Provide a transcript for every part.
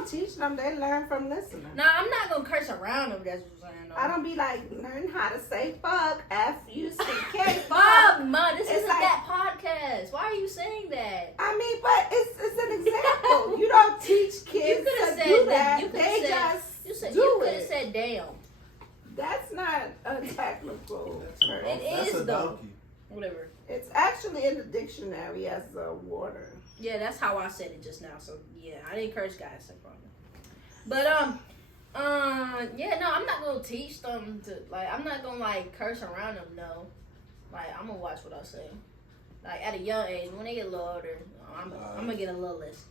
don't teach them. They learn from listening. Nah, I'm not gonna curse around them. That's what I'm saying. Though. I don't be like, learn how to say fuck, F-U-C-K, fuck. Mom, this isn't like, that podcast. Why are you saying that? I mean, but it's an example. You don't teach kids to do that. They just do You could have said damn. That's not a technical term. It is, though. Whatever. It's actually in the dictionary as a water. Yeah, that's how I said it just now. So yeah, I didn't curse guys. So probably. But yeah, no, I'm not gonna teach them to like. I'm not gonna like curse around them. No, like I'm gonna watch what I say. Like at a young age, when they get a little older, I'm gonna get a little less.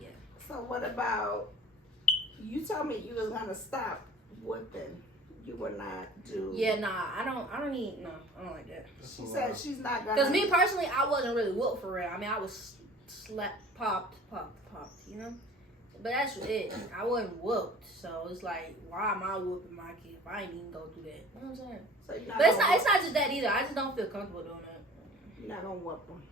Yeah. So what about? You told me you was gonna stop whipping. You would not do. Yeah, nah, I don't like that. She said she's not gonna. Because me personally, I wasn't really whooped for real. I mean, I was slapped, popped, you know? But that's it. I wasn't whooped. So it's like, why am I whooping my kid if I ain't even go through that? You know what I'm saying? So but it's not just that either. I just don't feel comfortable doing that. You're not gonna whoop them.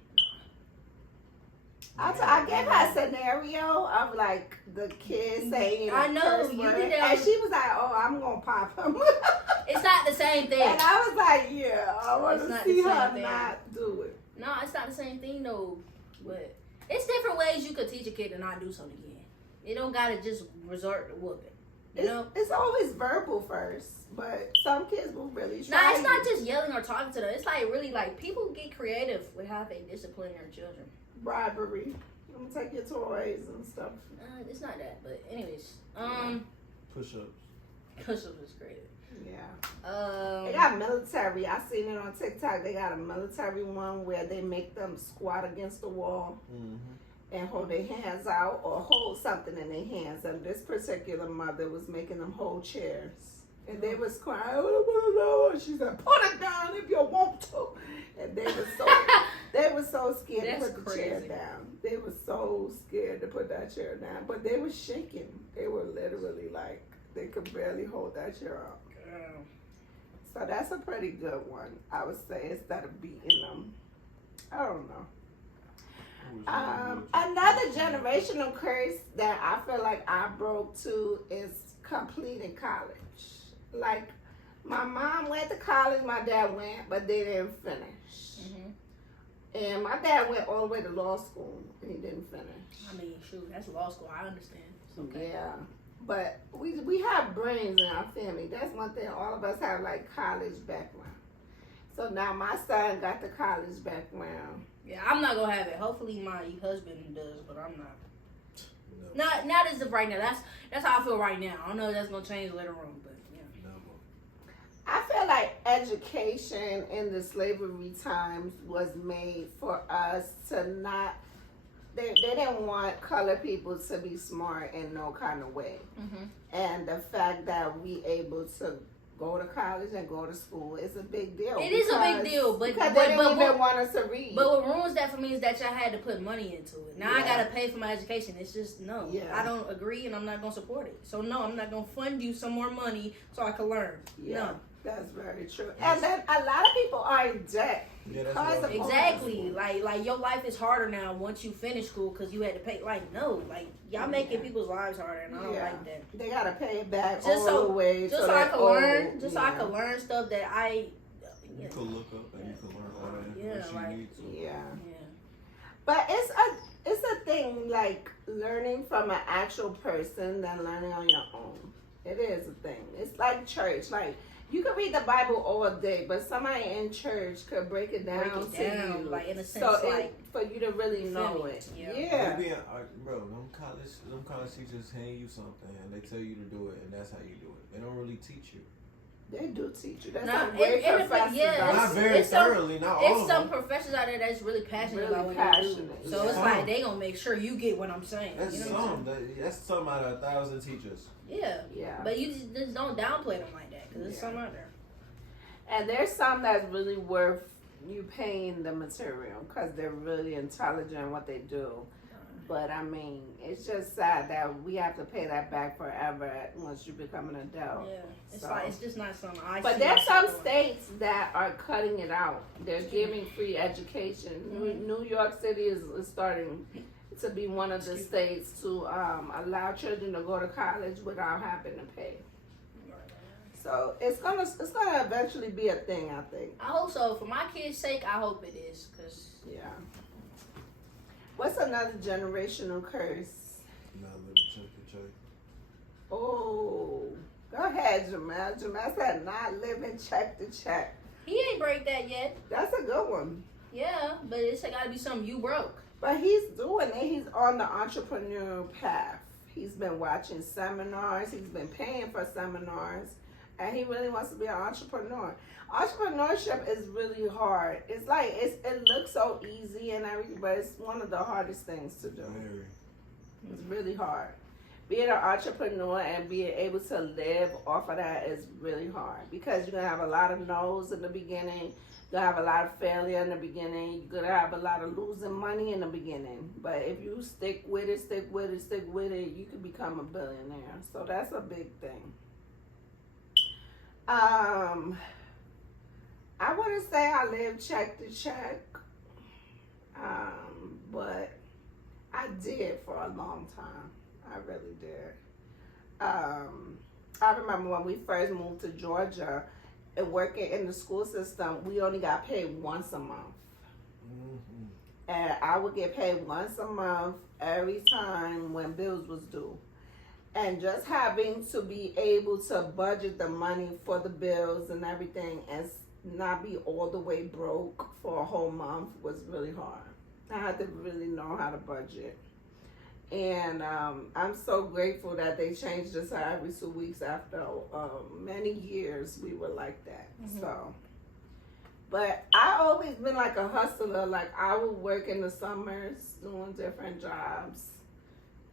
I gave her a scenario of like the kid saying I know you did that, and she was like, "Oh, I'm gonna pop him." It's not the same thing. And I was like, "Yeah, I want to see her not do it." No, it's not the same thing though. But it's different ways you could teach a kid to not do something again. You don't gotta just resort to whooping. You know, it's always verbal first, but some kids will really try. Nah, it's not just yelling or talking to them. It's like really like people get creative with how they discipline their children. Bribery. I'm gonna take your toys and stuff. It's not that, but anyways, push-ups. Push-ups is great. Yeah. They got military. I seen it on TikTok. They got a military one where they make them squat against the wall and hold their hands out or hold something in their hands. And this particular mother was making them hold chairs. And they was crying, I don't want to know. She said, put it down if you want to. And they were so scared to put the chair down. They were so scared to put that chair down. But they were shaking. They were literally like, they could barely hold that chair up. So that's a pretty good one, I would say, instead of beating them. I don't know. Another generational curse that I feel like I broke too is completing college. Like, my mom went to college, my dad went, but they didn't finish. And my dad went all the way to law school, and he didn't finish. I mean, shoot, that's law school. I understand. It's okay. Yeah. But we have brains in our family. That's one thing. All of us have, like, college background. So now my son got the college background. Yeah, I'm not going to have it. Hopefully my husband does, but I'm not. Not as of right now. That's how I feel right now. I don't know if that's going to change later on, but yeah. I feel like education in the slavery times was made for us to not, they didn't want colored people to be smart in no kind of way. And the fact that we able to go to college and go to school is a big deal. It is a big deal, but they didn't even want us to read. But what ruins that for me is that y'all had to put money into it. Now I gotta pay for my education. It's just no. I don't agree, and I'm not gonna support it. So no, I'm not gonna fund you some more money so I can learn. No. That's very true. And then a lot of people are in debt. Exactly. Like your life is harder now once you finish school because you had to pay. Like, no. Like, y'all making people's lives harder, and I don't like that. They got to pay it back all the way. Just so I can learn. Just so I can learn stuff that I... You can look up and you can learn all that information you need to. Yeah. But it's a thing, like, learning from an actual person than learning on your own. It is a thing. It's like church. Like, you can read the Bible all day, but somebody in church could break it down to you, like in a sense, so like for you to really know it. Bro, them college teachers hand you something and they tell you to do it, and that's how you do it. They don't really teach you. They do teach you. That's some great professors. Not very thoroughly, not all of them. It's some professors out there that's really passionate about what they do. So it's like they gonna make sure you get what I'm saying. That's you know that's some out of 1,000 teachers. Yeah. But you just don't downplay them like that because there's some out there. And there's some that's really worth you paying the material because they're really intelligent in what they do. But I mean, it's just sad that we have to pay that back forever once you become an adult. Yeah, it's just not something I. But there's some states that are cutting it out. They're giving free education. New York City is starting. to be one of the states to allow children to go to college without having to pay. So it's gonna eventually be a thing, I think. I hope so. For my kids' sake, I hope it is. Cause yeah. What's another generational curse? Not living check to check. Oh, go ahead, Jamal. Jamal said not living check to check. He ain't break that yet. That's a good one. Yeah, but it's gotta be something you broke. But he's doing it. He's on the entrepreneurial path. He's been watching seminars. He's been paying for seminars. And he really wants to be an entrepreneur. Entrepreneurship is really hard. It's like, it looks so easy and everything, but it's one of the hardest things to do. It's really hard. Being an entrepreneur and being able to live off of that is really hard. Because you're going to have a lot of no's in the beginning. You're going to have a lot of failure in the beginning. You're going to have a lot of losing money in the beginning. But if you stick with it, you can become a billionaire. So that's a big thing. I wouldn't say I live check to check, but I did for a long time. I really did. I remember when we first moved to Georgia and working in the school system, we only got paid once a month. Mm-hmm. And I would get paid once a month every time when bills was due. And just having to be able to budget the money for the bills and everything and not be all the way broke for a whole month was really hard. I had to really know how to budget. And I'm so grateful that they changed us every 2 weeks after many years we were like that. Mm-hmm. So, but I always been like a hustler. Like I would work in the summers doing different jobs.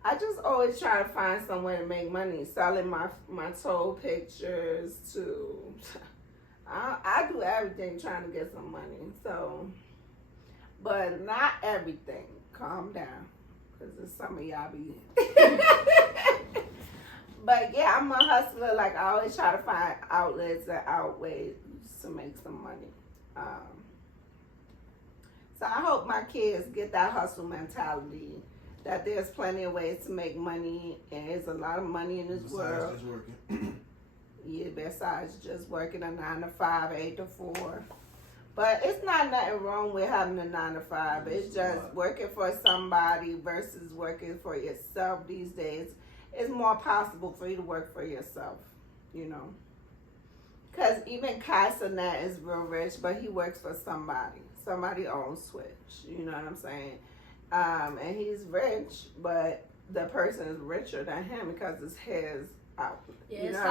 I just always try to find some way to make money, selling my toe pictures to, I do everything trying to get some money. So, but not everything. Calm down, because some of y'all be. But yeah, I'm a hustler. Like I always try to find outlets and outways to make some money. So I hope my kids get that hustle mentality. That there's plenty of ways to make money, and there's a lot of money in this world. Just working. Yeah, besides just working a 9 to 5, 8 to 4. But it's not nothing wrong with having a 9 to 5. It's just working for somebody versus working for yourself these days. It's more possible for you to work for yourself, you know. Because even Kaisanet is real rich, but he works for somebody. Somebody owns Switch, you know what I'm saying? And he's rich, but the person is richer than him because it's his outlet. Yeah, you it's know?